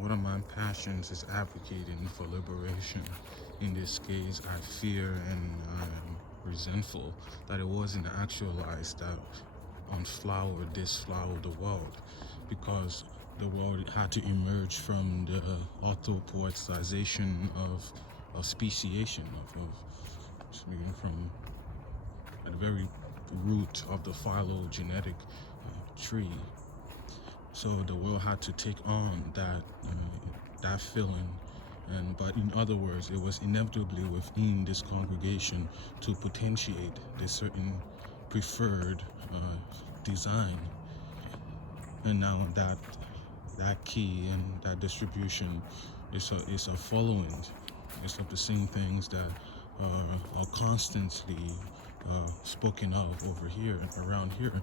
One of my passions is advocating for liberation. In this case, I fear and I'm resentful that it wasn't actualized that unflowered, disflowered the world, because the world had to emerge from the autopoetization of speciation, speaking from at the very root of the phylogenetic tree. So the world had to take on that feeling, and but in other words, it was inevitably within this congregation to potentiate this certain preferred design. And now that key and that distribution is a following. It's of the same things that are constantly spoken of over here and around here.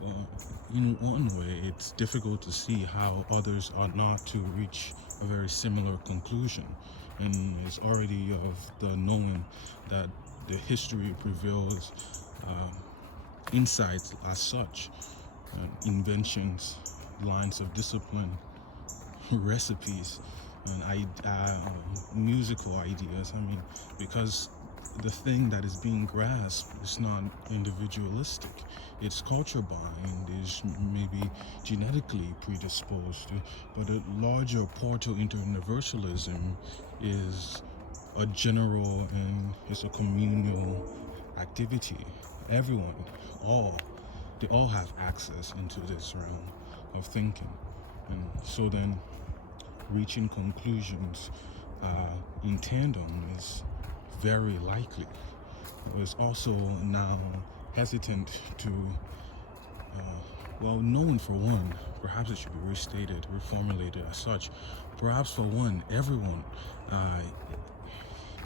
Well, in one way, it's difficult to see how others are not to reach a very similar conclusion. And it's already of the knowing that the history reveals insights as such, inventions, lines of discipline, recipes, and musical ideas. I mean, because the thing that is being grasped is not individualistic. It's culture bind, is maybe genetically predisposed to, but a larger portal into universalism is a general and it's a communal activity. Everyone, all, they all have access into this realm of thinking. And so then reaching conclusions in tandem is very likely. I was also now hesitant to, knowing for one, perhaps it should be restated, reformulated as such. Perhaps for one, everyone,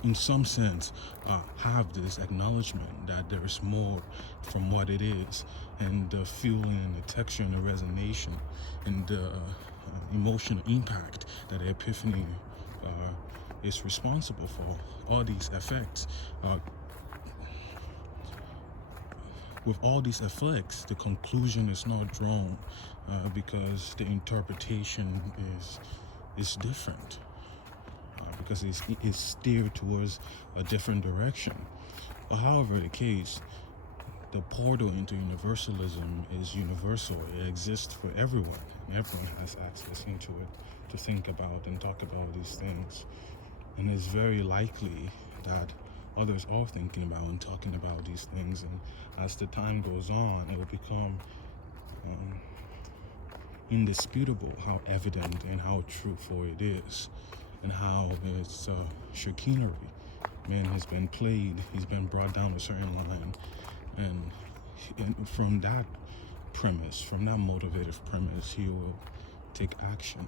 in some sense, have this acknowledgement that there is more from what it is, and the feeling and the texture and the resonation and the emotional impact that the epiphany is responsible for. All these effects. With all these effects, the conclusion is not drawn because the interpretation is different. Because it's steered towards a different direction. But however the case, the portal into universalism is universal. It exists for everyone. Everyone has access into it to think about and talk about these things. And it's very likely that others are thinking about and talking about these things. And as the time goes on, it will become indisputable how evident and how truthful it is, and how it's chicanery. Man has been played, he's been brought down a certain line, and from that premise, from that motivative premise, he will take action.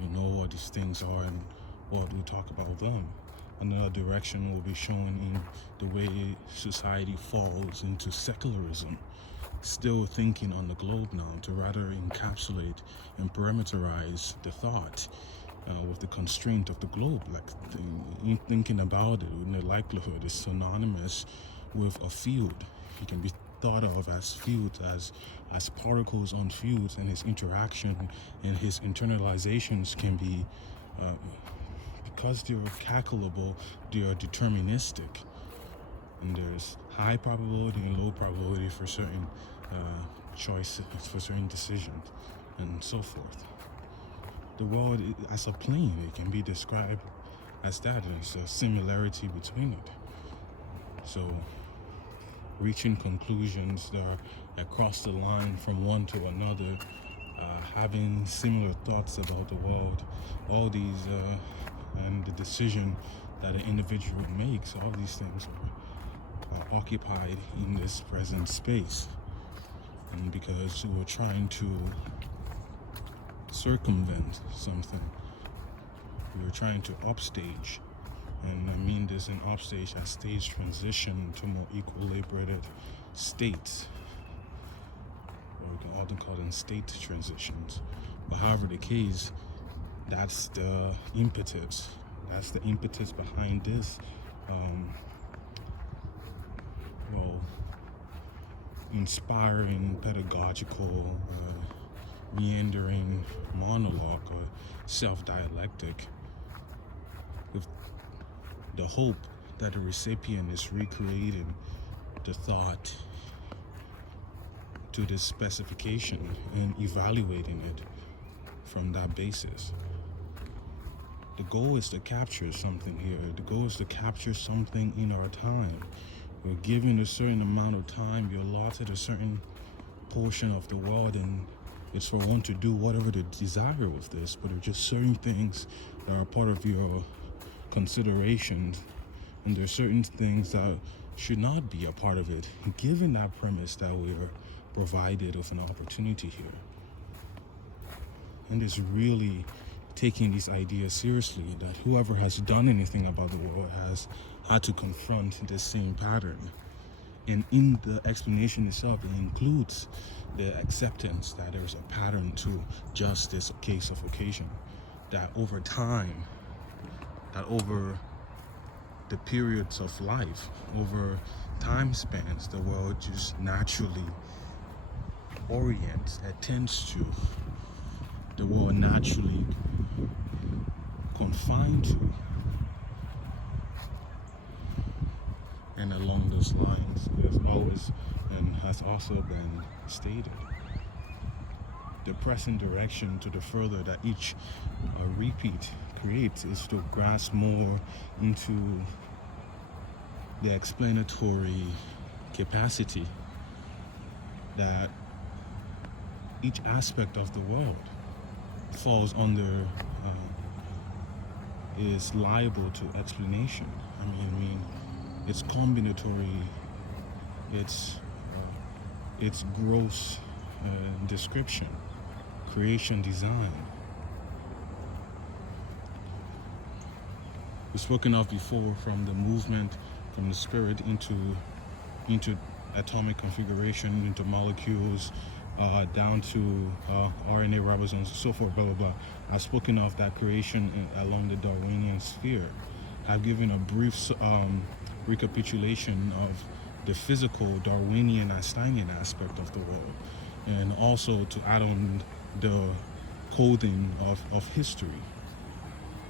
You know what these things are and what we talk about them. Another direction will be shown in the way society falls into secularism, still thinking on the globe now to rather encapsulate and perimeterize the thought with the constraint of the globe. Like thinking about it, in the likelihood is synonymous with a field. It can be thought of as fields, as particles on fields, and his interaction and his internalizations can be, because they are calculable, they are deterministic. And there's high probability and low probability for certain choices, for certain decisions, and so forth. The world as a plane, it can be described as that. There's a similarity between it. So reaching conclusions that are across the line from one to another, having similar thoughts about the world, all these, and the decision that an individual makes, all these things are occupied in this present space. And because we're trying to circumvent something, we're trying to upstage. And I mean this in upstage as stage transition to more equilibrated states, or we can often call them state transitions. But however the case, that's the impetus. That's the impetus behind this. Inspiring, pedagogical, meandering monologue or self-dialectic with the hope that the recipient is recreating the thought to this specification and evaluating it from that basis. The goal is to capture something here. The goal is to capture something in our time. We're given a certain amount of time. You're allotted a certain portion of the world, and it's for one to do whatever the desire with this, but there are just certain things that are part of your considerations, and there are certain things that should not be a part of it, given that premise that we're provided with an opportunity here. And it's really taking these ideas seriously, that whoever has done anything about the world has had to confront this same pattern. And in the explanation itself, it includes the acceptance that there's a pattern to just this case of occasion, that over time, that over the periods of life, over time spans, the world just naturally orients, attends to, the world naturally confined to. And along those lines, there's always, and has also been stated, the present direction to the further that each repeat creates is to grasp more into the explanatory capacity that each aspect of the world falls under, is liable to explanation. I mean, it's combinatory, it's gross description, creation, design. We've spoken of before, from the movement from the spirit into atomic configuration, into molecules, down to RNA ribosomes, so forth, blah, blah, blah. I've spoken of that creation along the Darwinian sphere. I've given a brief recapitulation of the physical Darwinian Einsteinian aspect of the world, and also to add on the coding of history,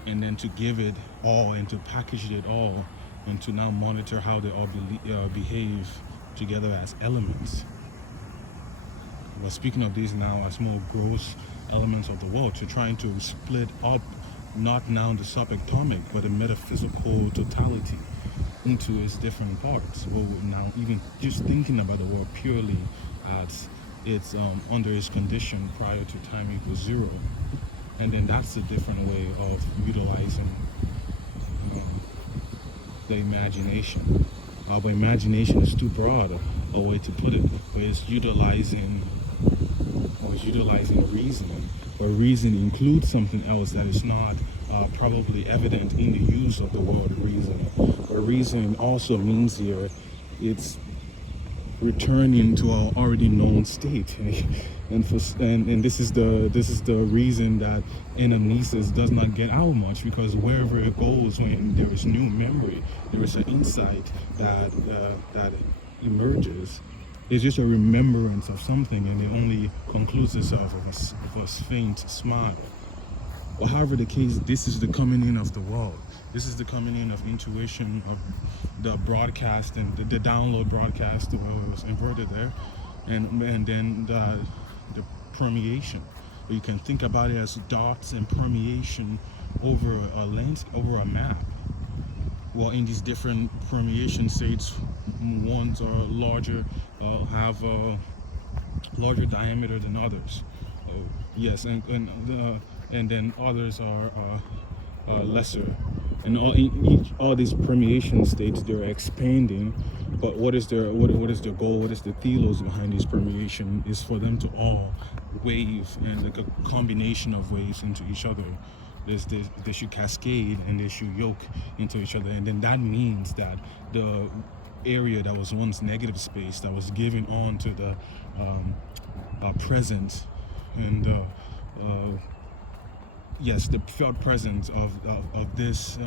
and then to give it all and to package it all and to now monitor how they all behave together as elements. We're speaking of these now as more gross elements of the world, to trying to split up not now the subatomic but the metaphysical totality into its different parts. Well, now even just thinking about the world purely as it's under its condition prior to time equals zero, and then that's a different way of utilizing the imagination. But imagination is too broad a way to put it, but it's utilizing reasoning, where reason includes something else that is not probably evident in the use of the word reason. Where reason also means here, it's returning to our already known state, and this is the reason that anamnesis does not get out much, because wherever it goes, when there is new memory, there is an insight that emerges. It's just a remembrance of something, and it only concludes itself with a faint smile. But however the case, this is the coming in of the world. This is the coming in of intuition, of the broadcast, and the download broadcast was inverted there, and then the permeation. You can think about it as dots and permeation over a lens, over a map. Well, in these different permeation states, ones are larger, have a larger diameter than others. Yes, and then others are lesser. And all these permeation states, they're expanding. But what is their goal? What is the telos behind this permeation? Is for them to all wave, and like a combination of waves into each other. They should cascade, and they should yoke into each other, and then that means that the area that was once negative space, that was given on to the present and yes, the felt presence of this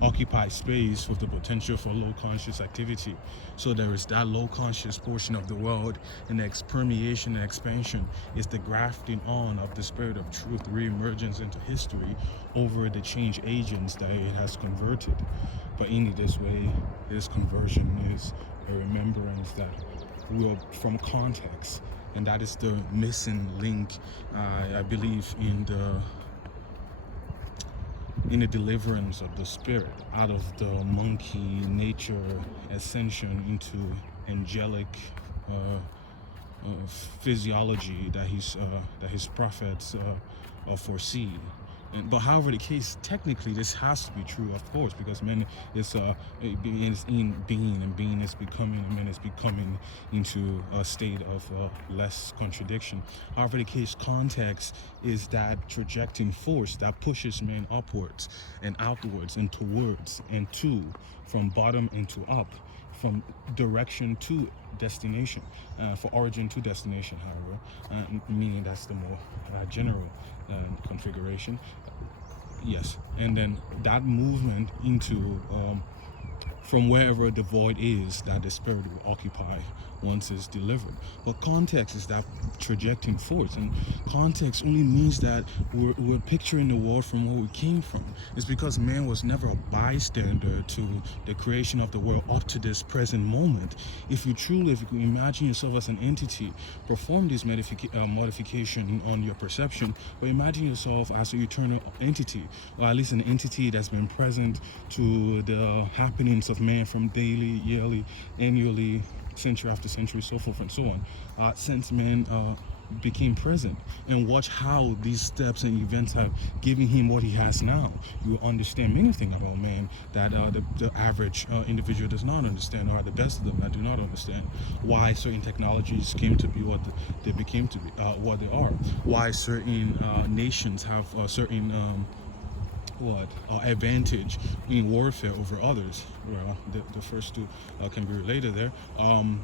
occupied space with the potential for low conscious activity. So there is that low conscious portion of the world, and the permeation and expansion is the grafting on of the spirit of truth, re-emergence into history over the change agents that it has converted. But in this way, this conversion is a remembrance that we are from context, and that is the missing link, I believe, in the deliverance of the spirit out of the monkey nature ascension into angelic physiology that his prophets foresee. But however the case, technically this has to be true, of course, because man is in being, and being is becoming, and man is becoming into a state of less contradiction. However the case, context is that trajecting force that pushes man upwards and outwards and towards and to, from bottom into up, from direction to destination, for origin to destination, however, meaning that's the more general configuration. Yes, and then that movement into from wherever the void is that the spirit will occupy once it's delivered. But context is that trajecting force, and context only means that we're picturing the world from where we came from. It's because man was never a bystander to the creation of the world up to this present moment. If you can imagine yourself as an entity, perform this modification on your perception, but imagine yourself as an eternal entity, or at least an entity that's been present to the happenings of man from daily, yearly, annually, century after century, so forth and so on, since man became present, and watch how these steps and events have given him what he has now. You will understand many things about man that the average individual does not understand, or the best of them that do not understand. Why certain technologies came to be what they became to be, what they are. Why certain nations have certain advantage in warfare over others. Well, the first two can be related there.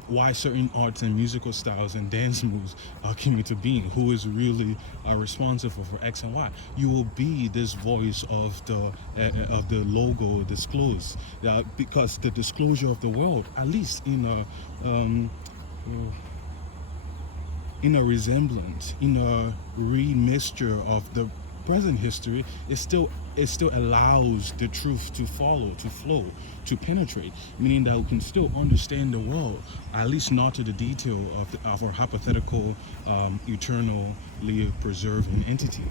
Why certain arts and musical styles and dance moves came into being. Who is really responsible for X and Y? You will be this voice of the logo disclosed, because the disclosure of the world, at least in a resemblance, in a remixture of the present history, it still allows the truth to follow, to flow, to penetrate, meaning that we can still understand the world, at least not to the detail of our hypothetical eternally preserving entity.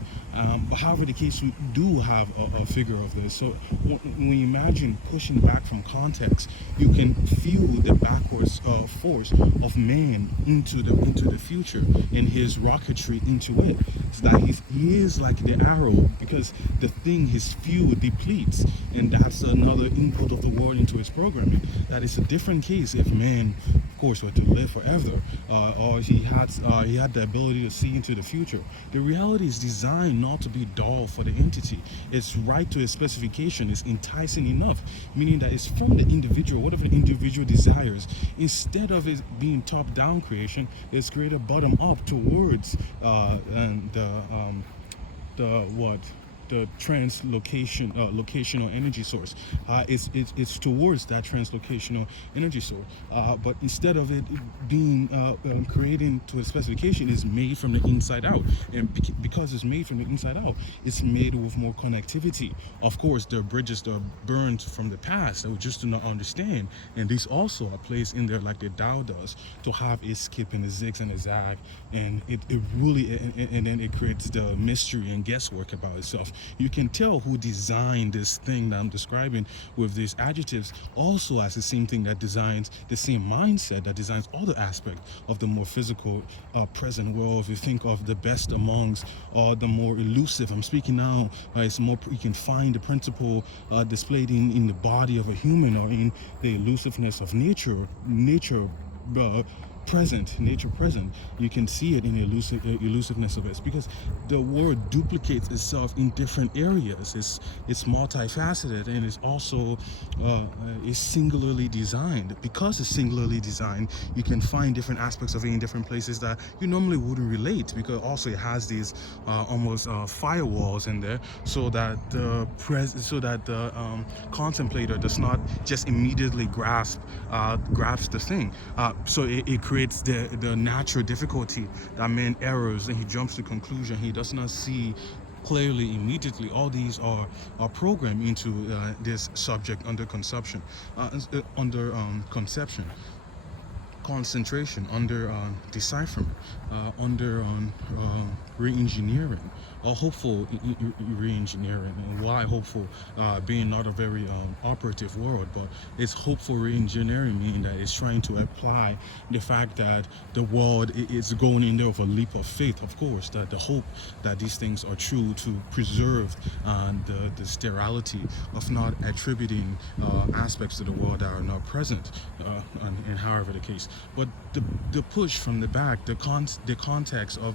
But however the case, we do have a figure of this. So when you imagine pushing back from context, you can feel the backwards force of man into the future, and his rocketry into it. So that he is like the arrow, because the thing, his fuel depletes, and that's another input of the world into his programming. That is a different case if man, of course, were to live forever, or he had the ability to see into the future. The reality is designed not to be dull for the entity. It's right to its specification. It's enticing enough, meaning that it's from the individual, whatever the individual desires. Instead of it being top-down creation, it's created bottom-up towards the locational energy source. It's towards that translocational energy source. But instead of it being created to a specification, it's made from the inside out. And because it's made from the inside out, it's made with more connectivity. Of course, there are bridges that are burned from the past that we just do not understand. And these also are placed in there like the Tao does, to have a skip and a zig and a zag. And it really, and then it creates the mystery and guesswork about itself. You can tell who designed this thing that I'm describing with these adjectives also as the same thing that designs the same mindset that designs other aspects of the more physical present world. If you think of the best amongst the more elusive, I'm speaking now, it's more, you can find the principle displayed in the body of a human, or in the elusiveness of nature present, nature present. You can see it in the elusiveness of it. It's because the world duplicates itself in different areas. It's multifaceted, and it's also is singularly designed. Because it's singularly designed, you can find different aspects of it in different places that you normally wouldn't relate, because also it has these almost firewalls in there, so that the contemplator does not just immediately grasp the thing. So it creates the natural difficulty that man errors and he jumps to conclusion. He does not see clearly immediately. All these are programmed into this subject under conception, concentration, under decipherment, under re-engineering, or hopeful re-engineering. And why hopeful? Being not a very operative word, but it's hopeful re-engineering, meaning that it's trying to apply the fact that the world is going in there with a leap of faith, of course, that the hope that these things are true, to preserve the sterility of not attributing aspects of the world that are not present, and however the case. But the push from the back, the context of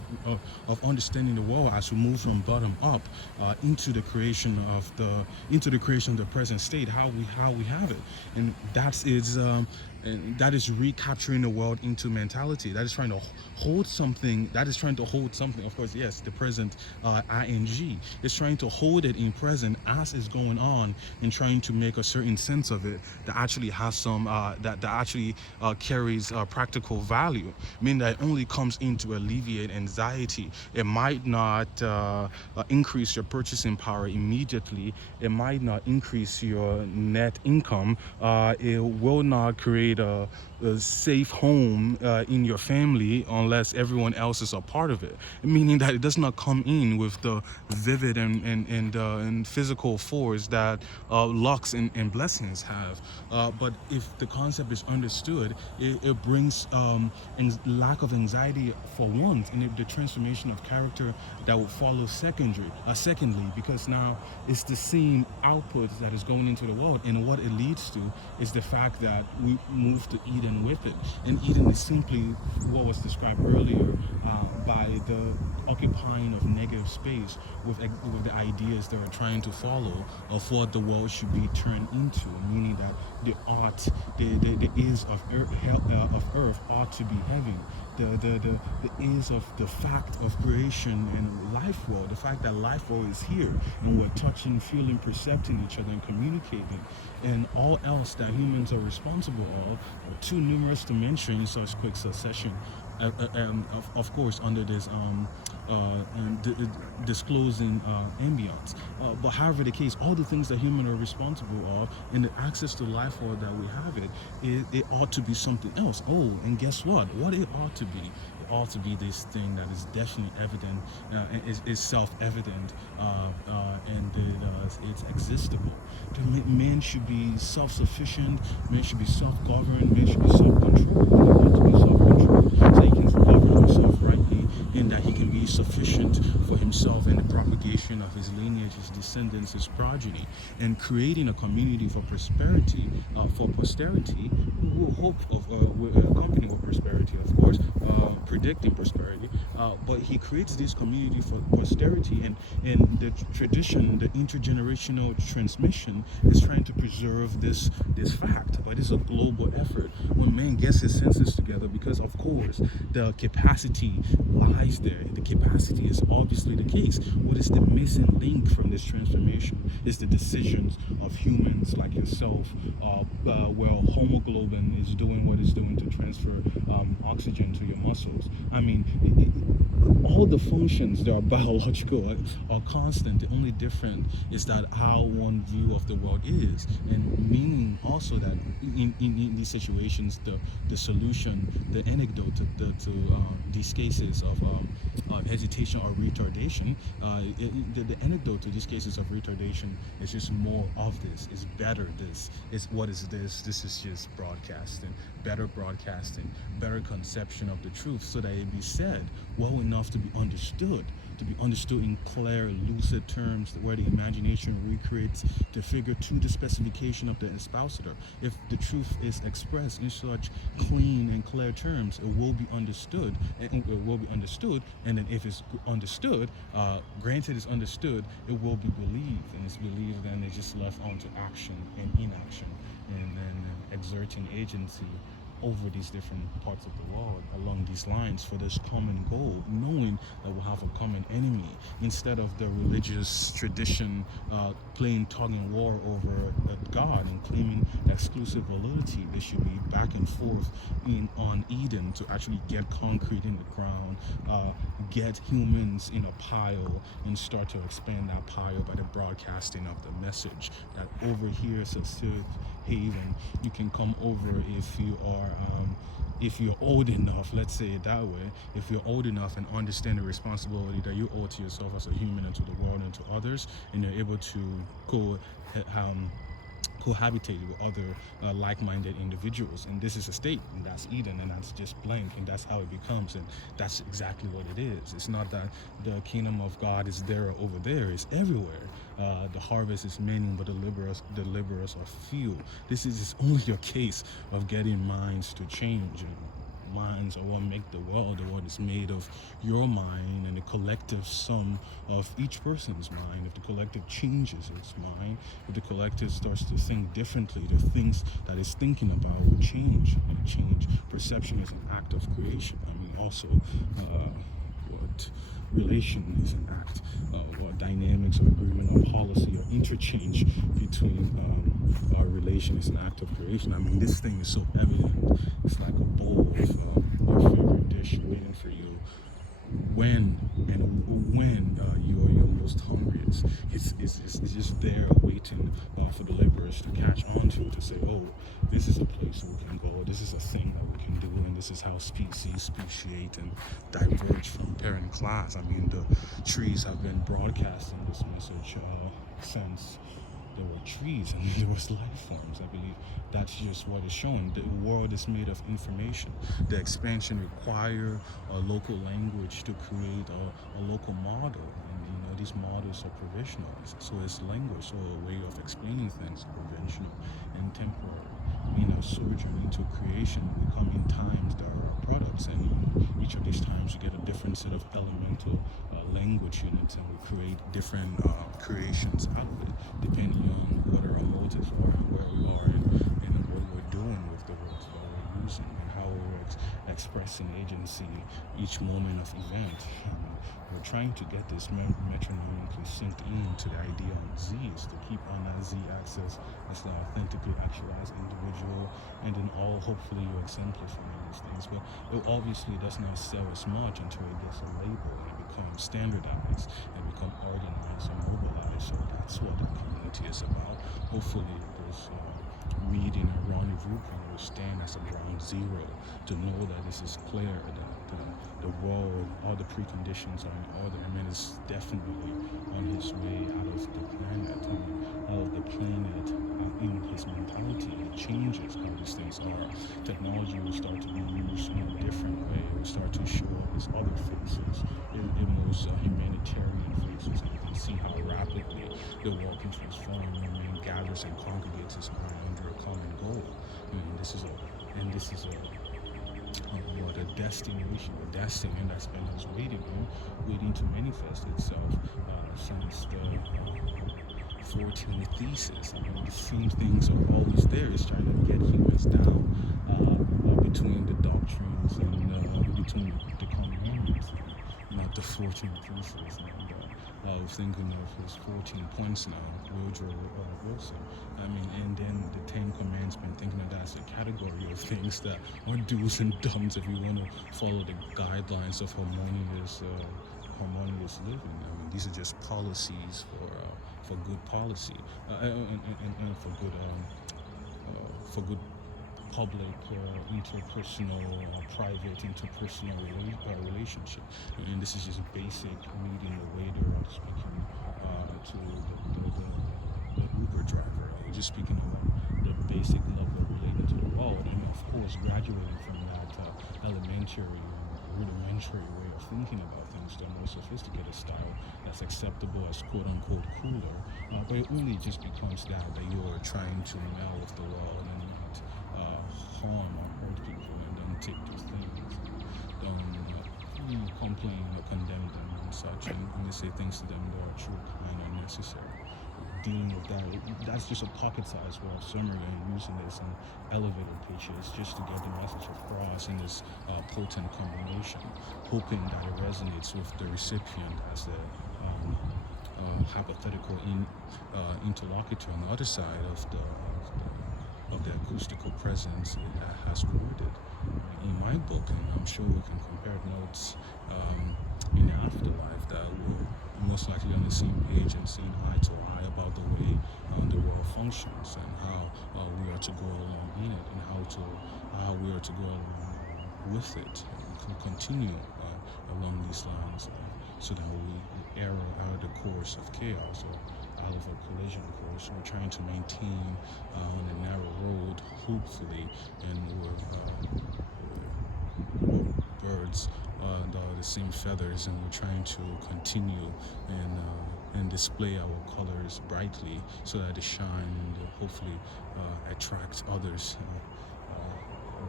understanding the world as we move from bottom up into the creation of the present state, how we have it, and that is recapturing the world into mentality. That is trying to hold something. Of course, yes, the present ing is trying to hold it in present as it's going on, and trying to make a certain sense of it that actually has some that actually carries practical value. Meaning that it only comes in to alleviate anxiety. It might not increase your purchasing power immediately. It might not increase your net income. It will not create a safe home in your family unless everyone else is a part of it. Meaning that it does not come in with the vivid and physical force that lucks and blessings have. But if the concept is understood, it brings lack of anxiety for one, and the transformation of character that will follow secondly, because now it's the same output that is going into the world, and what it leads to is the fact that we move to Eden with it. And Eden is simply what was described earlier by the occupying of negative space with the ideas that are trying to follow of what the world should be turned into, meaning that the is of earth ought to be heavy. The is of the fact of creation and life world, the fact that life world is here, and we're touching, feeling, percepting each other, and communicating, and all else that humans are responsible of, are too numerous to mention in such quick succession. Of course, under this disclosing ambience. But however the case, all the things that humans are responsible of, and the access to life world that we have, it ought to be something else. Oh, and guess what? What it ought to be? It ought to be this thing that is definitely evident, is self-evident, and it's existable. Men should be self-sufficient. Men should be self-governed. Men should be self-controlled. Men ought to be self-controlled, so he can govern himself rightly, and that he can be sufficient for himself and the propagation of his lineage, his descendants, his progeny, and creating a community for prosperity, for posterity, who will hope of accompanying with prosperity, of course, predicting prosperity. But he creates this community for posterity, and the tradition, the intergenerational transmission, is trying to preserve this fact. But it's a global effort when man gets his senses together, because of course the capacity lies there. The capacity is obviously the case. What is the missing link from this transformation is the decisions of humans like yourself, where hemoglobin is doing what it's doing to transfer oxygen to your muscles. I mean, all the functions that are biological are constant. The only different is that how one view of the world is, and meaning also that in these situations, the solution, the antidote to these cases of hesitation or retardation, the antidote to these cases of retardation is just more of this. It's better this. It's what is this? This is just broadcasting, better broadcasting, better conception of the truth, so that it be said well enough to be understood. to be understood in clear, lucid terms where the imagination recreates the figure to the specification of the espouser. If the truth is expressed in such clean and clear terms, it will be understood, and then if it's understood, granted it's understood, it will be believed, and it's believed, then it's just left on to action and inaction, and then exerting agency over these different parts of the world along these lines for this common goal, knowing that we'll have a common enemy, instead of the religious tradition playing tug and war over God and claiming exclusive validity. There should be back and forth on Eden to actually get concrete in the ground, get humans in a pile, and start to expand that pile by the broadcasting of the message that over here is a safe haven. You can come over if you're old enough, let's say it that way, if you're old enough and understand the responsibility that you owe to yourself as a human and to the world and to others, and you're able to cohabitate with other like-minded individuals. And this is a state, and that's Eden, and that's just blank, and that's how it becomes, and that's exactly what it is. It's not that the kingdom of God is there or over there. It's everywhere. The harvest is many, but the laborers are few. This is just only a case of getting minds to change. And minds are what make the world. The world is made of your mind and the collective sum of each person's mind. If the collective changes its mind, if the collective starts to think differently, the things that it's thinking about will change. And change perception is an act of creation. I mean, also what relation is an act, what dynamics of agreement or policy or interchange between our relation is an act of creation. I mean, this thing is so evident. It's like a bowl of your favorite dish waiting for you when you are your most hungriest. It's just there waiting for the laborers to catch on to say, oh, this is a place we can go, this is a thing that we can do, and this is how species speciate and diverge from parent class. I mean, the trees have been broadcasting this message since there were trees and there was life forms. I believe that's just what is shown. The world is made of information. The expansion require a local language to create a local model. And these models are provisional. So it's language, so a way of explaining things, provisional and temporary. Sojourn into creation, we come in times that are products, and each of these times we get a different set of elemental language units, and we create different creations out of it, depending on what our motives are and where we are and what we're doing with the words that we're using and how we're expressing agency each moment of event. We're trying to get this metronomically synced into the idea on Z's, to keep on that Z axis as the authentically actualized individual, and then all hopefully you exemplify these things. But it obviously does not sell as much until it gets a label and it becomes standardized and become organized and mobilized. So that's what the community is about. Hopefully this meeting or rendezvous point will stand as a ground zero to know that this is clear, that the world, all the preconditions are in order, and man is definitely on his way out of the planet, in his mentality. It changes how these things are. Technology will start to be used in a different way. It will start to show up its other faces, in most humanitarian faces, and you can see how rapidly the world can transform when man gathers and congregates his mind under a common goal. And this is a destination, a destiny that's been waiting to manifest itself since the 14th thesis. I mean, the same things are always there. It's trying to get humans down between the doctrines and between the commandments, not the 14 thesis. I was thinking of his 14 points now, Woodrow Wilson. I mean, and then the 10 Commandments, thinking of that as a category of things that are do's and don'ts if you want to follow the guidelines of harmonious living. I mean, these are just policies for good policy and for good public, interpersonal, private, interpersonal relationship. And this is just basic meeting the waiter and speaking to the Uber driver. We're just speaking of the basic level relating to the world, and of course graduating from that elementary rudimentary way of thinking about things to a more sophisticated style that's acceptable as quote unquote cooler, but it only just becomes that you're trying to meld with the world and not harm or hurt people, and don't take these things, don't complain or condemn them and such, and only say things to them that are true, kind, and necessary. Dealing with that, that's just a pocket-sized way of summary and using this in elevator pitches just to get the message across in this potent combination, hoping that it resonates with the recipient as the hypothetical interlocutor on the other side of the acoustical presence it has created. In my book, and I'm sure we can compare notes in the afterlife, that we're most likely on the same page and seeing eye to eye about the way the world functions, and how we are to go along in it, and how we are to go along with it, and continue along these lines, so that we err out of the course of chaos, or out of a collision course. We're trying to maintain on a narrow road, hopefully, and we're birds the same feathers, and we're trying to continue and display our colors brightly so that they shine and hopefully attract others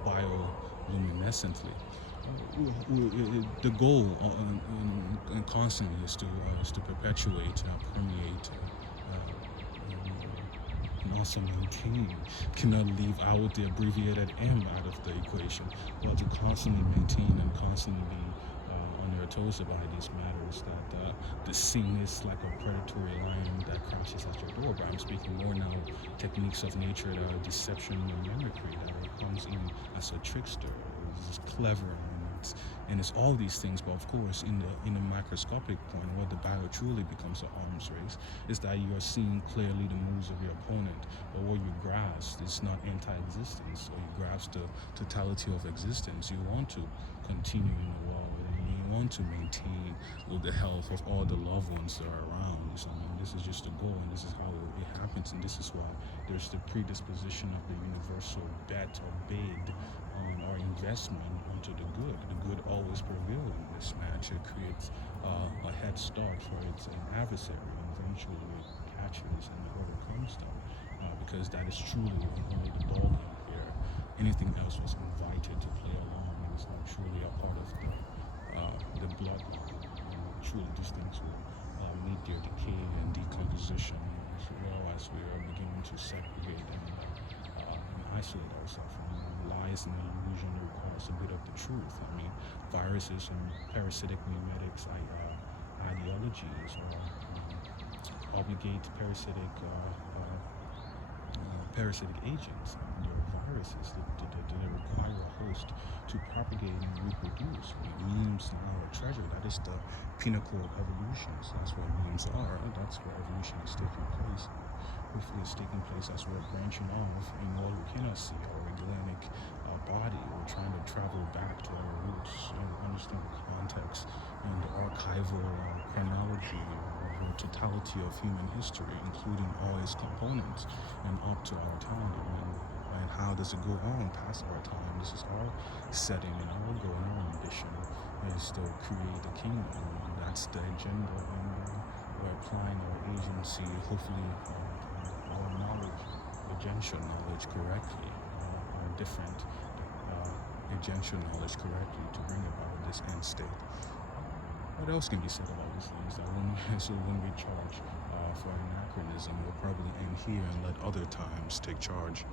bioluminescently. The goal and constantly is to perpetuate, permeate, and also maintain. Cannot leave out the abbreviated M out of the equation, but to constantly maintain and constantly be on your toes about these matters. That the scene is like a predatory lion that crashes at your door. But I'm speaking more now techniques of nature, that deception and mimicry, that comes in as a trickster. It's clever, and it's all these things. But of course, in the microscopic point, where the battle truly becomes an arms race, is that you are seeing clearly the moves of your opponent, but what you grasp is not anti-existence, or you grasp the totality of existence. You want to continue in the world, and you want to maintain the health of all the loved ones that are around you. So, this is just the goal, and this is how it happens, and this is why there's the predisposition of the universal bet or bid on our investment into the good. The good always prevails in this match. It creates a head start for its adversary, and eventually it catches and overcomes them, because that is truly only the ball game here. Anything else was invited to play along, and it's not truly a part of the bloodline. Truly, these things will meet their decay and decomposition, as well as we are beginning to segregate and isolate ourselves from lies and illusion. Requires a bit of the truth. Viruses and parasitic mimetics ideologies, or obligate parasitic agents. They're viruses that require a host to propagate and reproduce. Memes now are a treasure. That is the pinnacle of evolution. So that's what memes are. That's where evolution is taking place. Hopefully it's taking place as we're branching off in what we cannot see, our organic body. We're trying to travel back to our roots and understand the context and the archival chronology of the totality of human history, including all its components, and up to our time. And how does it go on past our time? This is our setting, and our goal and our ambition is to create the kingdom. And that's the agenda, and we're applying our agency, hopefully our knowledge, agential knowledge correctly, our different agential knowledge correctly to bring about this end state. What else can be said about these things? That when we charge for anachronism, we'll probably end here and let other times take charge.